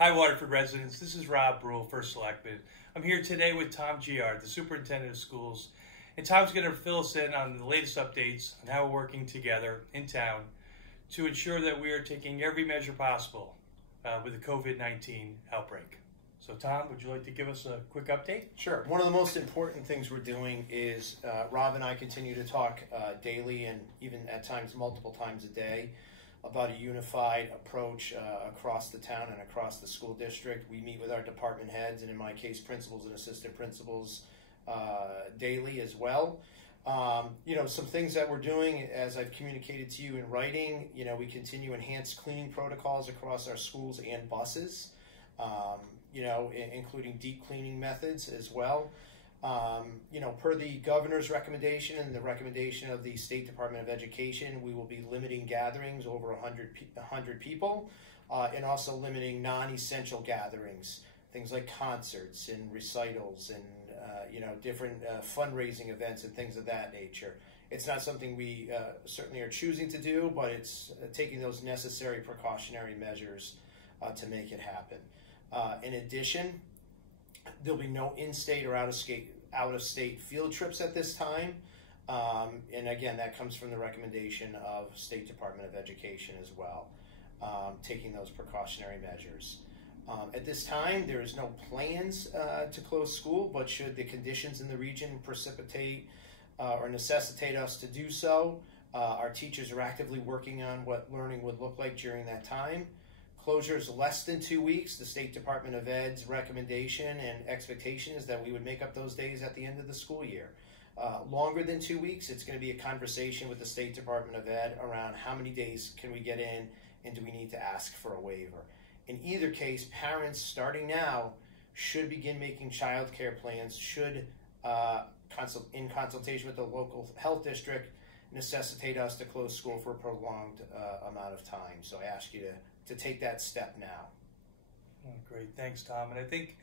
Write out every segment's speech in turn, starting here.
Hi, Waterford residents. This is Rob Brule, First Selectman. I'm here today with Tom Giard, the Superintendent of Schools, and Tom's going to fill us in on the latest updates on how we're working together in town to ensure that we are taking every measure possible with the COVID-19 outbreak. So, Tom, would you like to give us a quick update? Sure. One of the most important things we're doing is Rob and I continue to talk daily and even at times multiple times a day about a unified approach across the town and across the school district. We meet with our department heads and, in my case, principals and assistant principals daily as well. Some things that we're doing, as I've communicated to you in writing, we continue enhanced cleaning protocols across our schools and buses, including deep cleaning methods as well. Per the governor's recommendation and the recommendation of the State Department of Education, we will be limiting gatherings over 100 people and also limiting non-essential gatherings, things like concerts and recitals and different fundraising events and things of that nature. It's not something we certainly are choosing to do, but it's taking those necessary precautionary measures to make it happen. In addition, there'll be no in-state or out-of-state field trips at this time. And again, that comes from the recommendation of State Department of Education as well, taking those precautionary measures. At this time, there is no plans to close school, but should the conditions in the region precipitate or necessitate us to do so, our teachers are actively working on what learning would look like during that time. Closures less than 2 weeks, the State Department of Ed's recommendation and expectation is that we would make up those days at the end of the school year. Longer than 2 weeks, it's going to be a conversation with the State Department of Ed around how many days can we get in and do we need to ask for a waiver. In either case, parents starting now should begin making child care plans, should, in consultation with the local health district, necessitate us to close school for a prolonged amount of time. So I ask you to take that step now. Oh, great, thanks, Tom. And I think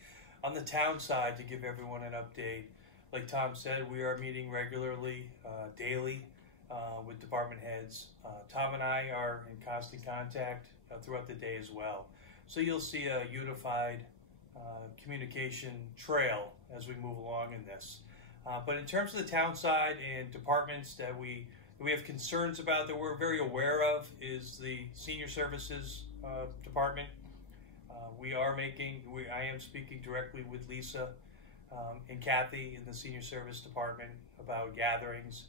on the town side, to give everyone an update, like Tom said, we are meeting regularly, daily, with department heads. Tom and I are in constant contact throughout the day as well. So you'll see a unified communication trail as we move along in this. But in terms of the town side and departments that we have concerns about, that we're very aware of, is the senior services department. I am speaking directly with Lisa and Kathy in the senior service department about gatherings.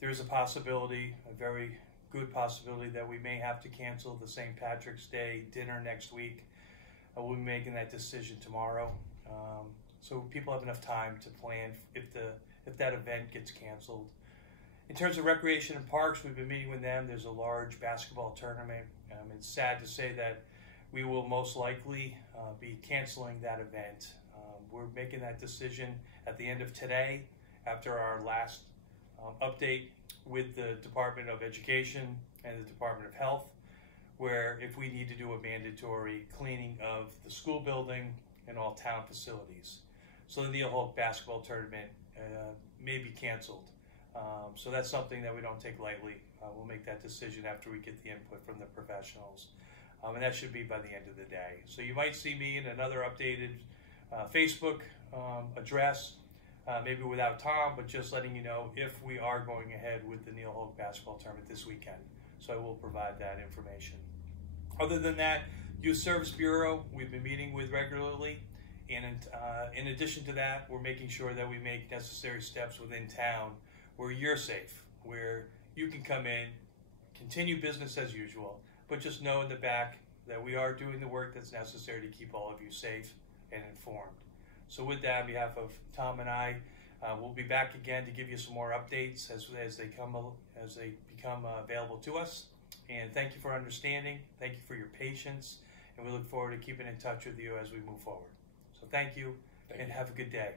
There's a possibility, a very good possibility, that we may have to cancel the St. Patrick's Day dinner next week. We'll be making that decision tomorrow. So people have enough time to plan if that event gets canceled. In terms of recreation and parks, we've been meeting with them. There's a large basketball tournament. It's sad to say that we will most likely be canceling that event. We're making that decision at the end of today after our last update with the Department of Education and the Department of Health, where if we need to do a mandatory cleaning of the school building and all town facilities. So the Neil Holt basketball tournament may be canceled. So that's something that we don't take lightly. We'll make that decision after we get the input from the professionals. And that should be by the end of the day. So you might see me in another updated Facebook address, maybe without Tom, but just letting you know if we are going ahead with the Neil Holt basketball tournament this weekend. So I will provide that information. Other than that, Youth Service Bureau, we've been meeting with regularly. And in addition to that, we're making sure that we make necessary steps within town where you're safe, where you can come in, continue business as usual, but just know in the back that we are doing the work that's necessary to keep all of you safe and informed. So with that, on behalf of Tom and I, we'll be back again to give you some more updates as they become available to us. And thank you for understanding. Thank you for your patience. And we look forward to keeping in touch with you as we move forward. So thank you and have a good day.